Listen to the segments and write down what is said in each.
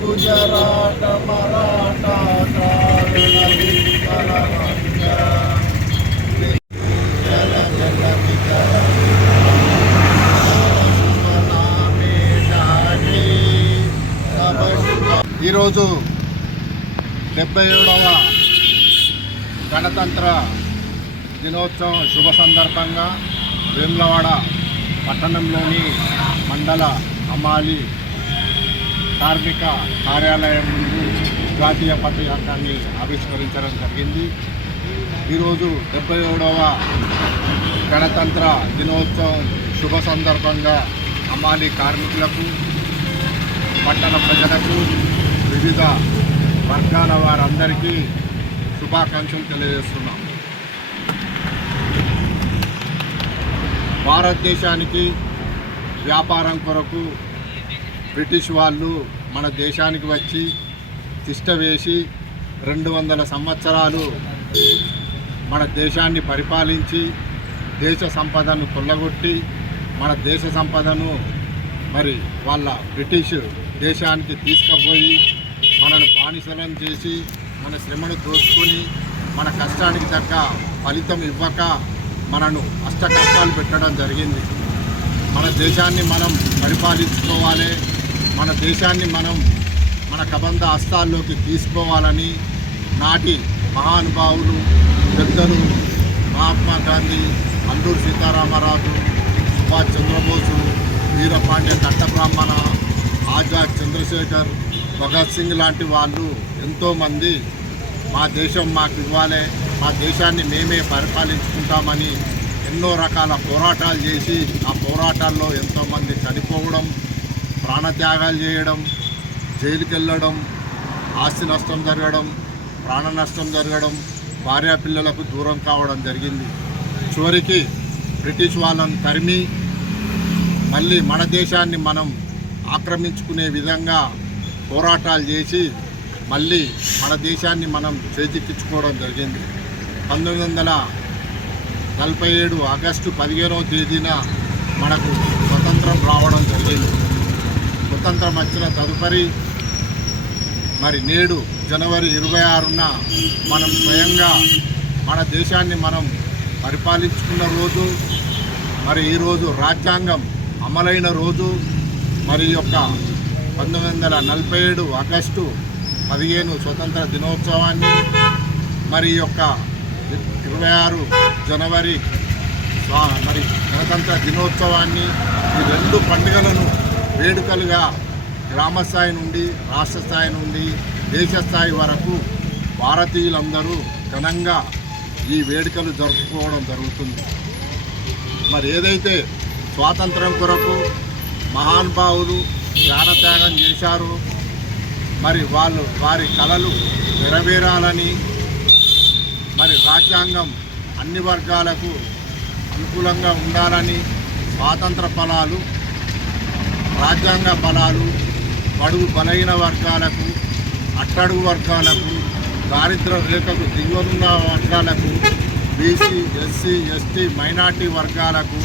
గుజరాట మరాఠా ద్రావిడ ఉత్కల వంగ జల జల ఈరోజు డెబ్బై ఏడవ గణతంత్ర దినోత్సవం శుభ సందర్భంగా వేములవాడ పట్టణంలోని మండల అమాలి కార్మిక కార్యాలయం ముందు జాతీయ పతాకాన్ని ఆవిష్కరించడం జరిగింది. ఈరోజు డెబ్బై ఏడవ గణతంత్ర దినోత్సవం శుభ సందర్భంగా అమాలి కార్మికులకు పట్టణ ప్రజలకు వివిధ వర్గాల వారందరికీ శుభాకాంక్షలు తెలియజేస్తున్నాం. భారతదేశానికి వ్యాపారం కొరకు బ్రిటిష్ వాళ్ళు మన దేశానికి వచ్చి తిష్ట వేసి రెండు వందల సంవత్సరాలు మన దేశాన్ని పరిపాలించి దేశ సంపదను కొల్లగొట్టి మన దేశ సంపదను మరి వాళ్ళ బ్రిటిష్ దేశానికి తీసుకుపోయి మనను బానిసలం చేసి మన శ్రమను దోచుకొని మన కష్టానికి తగ్గ ఫలితం ఇవ్వక మనను అష్ట కష్టాలు పెట్టడం జరిగింది. మన దేశాన్ని మనం పరిపాలించుకోవాలి. మన దేశాన్ని మనం మన కబంధ హస్తాల్లోకి తీసుకోవాలని నాటి మహానుభావులు పెద్దలు మహాత్మా గాంధీ అల్లూరు సీతారామరాజు సుభాష్ చంద్రబోసు వీరపాండ్య కట్టబ్రాహ్మణ ఆజాద్ చంద్రశేఖర్ భగత్ సింగ్ లాంటి వాళ్ళు ఎంతోమంది మా దేశం మాకు ఇవ్వాలి మా దేశాన్ని మేమే పరిపాలించుకుంటామని ఎన్నో రకాల పోరాటాలు చేసి ఆ పోరాటాల్లో ఎంతోమంది చనిపోవడం ప్రాణత్యాగాలు చేయడం జైలుకి వెళ్ళడం ఆస్తి నష్టం జరగడం ప్రాణ నష్టం జరగడం భార్యా పిల్లలకు దూరం కావడం జరిగింది. చివరికి బ్రిటిష్ వాళ్ళని తరిమి మళ్ళీ మన దేశాన్ని మనం ఆక్రమించుకునే విధంగా పోరాటాలు చేసి మళ్ళీ మన దేశాన్ని మనం చేజిక్కించుకోవడం జరిగింది. పంతొమ్మిది వందల నలభై ఏడు ఆగస్టు పదిహేనవ తేదీన మనకు స్వతంత్రం రావడం జరిగింది. స్వతంత్రం వచ్చిన తదుపరి మరి నేడు జనవరి ఇరవై ఆరున మనం స్వయంగా మన దేశాన్ని మనం పరిపాలించుకున్న రోజు మరి ఈరోజు రాజ్యాంగం అమలైన రోజు మరి యొక్క పంతొమ్మిది వందల నలభై ఏడు ఆగస్టు పదిహేను స్వతంత్ర దినోత్సవాన్ని మరి యొక్క ఇరవై ఆరు జనవరి స్వా- మరి గణతంత్ర దినోత్సవాన్ని ఈ రెండు పండుగలను వేడుకలుగా గ్రామ స్థాయి నుండి రాష్ట్ర స్థాయి నుండి దేశ స్థాయి వరకు భారతీయులందరూ ఘనంగా ఈ వేడుకలు జరుపుకోవడం జరుగుతుంది. మరి ఏదైతే స్వాతంత్రం కొరకు మహానుభావులు ప్రాణత్యాగం చేశారు. మరి వాళ్ళు వారి కళలు నెరవేరాలని మరి రాజ్యాంగం అన్ని వర్గాలకు అనుకూలంగా ఉండాలని స్వాతంత్ర ఫలాలు రాజ్యాంగ ఫలాలు బడుగు బలహీన వర్గాలకు అట్టడుగు వర్గాలకు దారిద్ర రేఖకు దిగువనున్న వర్గాలకు బీసీ ఎస్సీ ఎస్టీ మైనార్టీ వర్గాలకు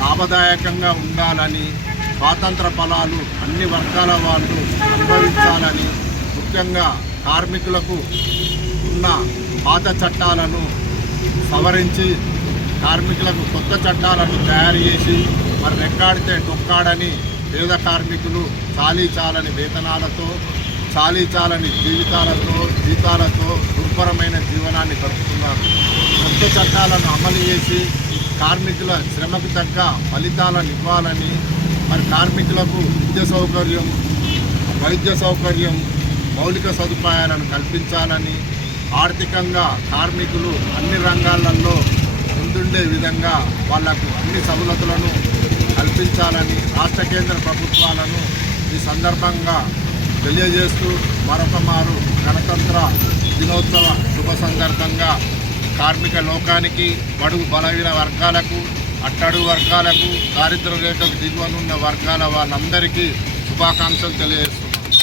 లాభదాయకంగా ఉండాలని స్వాతంత్ర ఫలాలు అన్ని వర్గాల వాళ్ళు అనుభవించాలని ముఖ్యంగా కార్మికులకు ఉన్న పాత చట్టాలను సవరించి కార్మికులకు కొత్త చట్టాలను తయారు చేసి మరి రెక్కాడితే డొక్కాడని పేద కార్మికులు చాలీ చాలని వేతనాలతో చాలీ చాలని జీవితాలతో జీతాలతో దుర్భరమైన జీవనాన్ని గడుపుతున్నారు. కొత్త చట్టాలను అమలు చేసి కార్మికుల శ్రమకు తగ్గ ఫలితాలను ఇవ్వాలని మరి కార్మికులకు విద్య సౌకర్యం వైద్య సౌకర్యం మౌలిక సదుపాయాలను కల్పించాలని ఆర్థికంగా కార్మికులు అన్ని రంగాలలో ముందుండే విధంగా వాళ్ళకు అన్ని సవలతులను కల్పించాలని రాష్ట్ర కేంద్ర ప్రభుత్వాలను ఈ సందర్భంగా తెలియజేస్తూ మరొక మారు గణతంత్ర దినోత్సవ శుభ సందర్భంగా కార్మిక లోకానికి బడుగు బలహీన వర్గాలకు అట్టడు వర్గాలకు దారిద్ర రేఖకు దిగువనున్న వర్గాల వాళ్ళందరికీ శుభాకాంక్షలు తెలియజేస్తున్నాను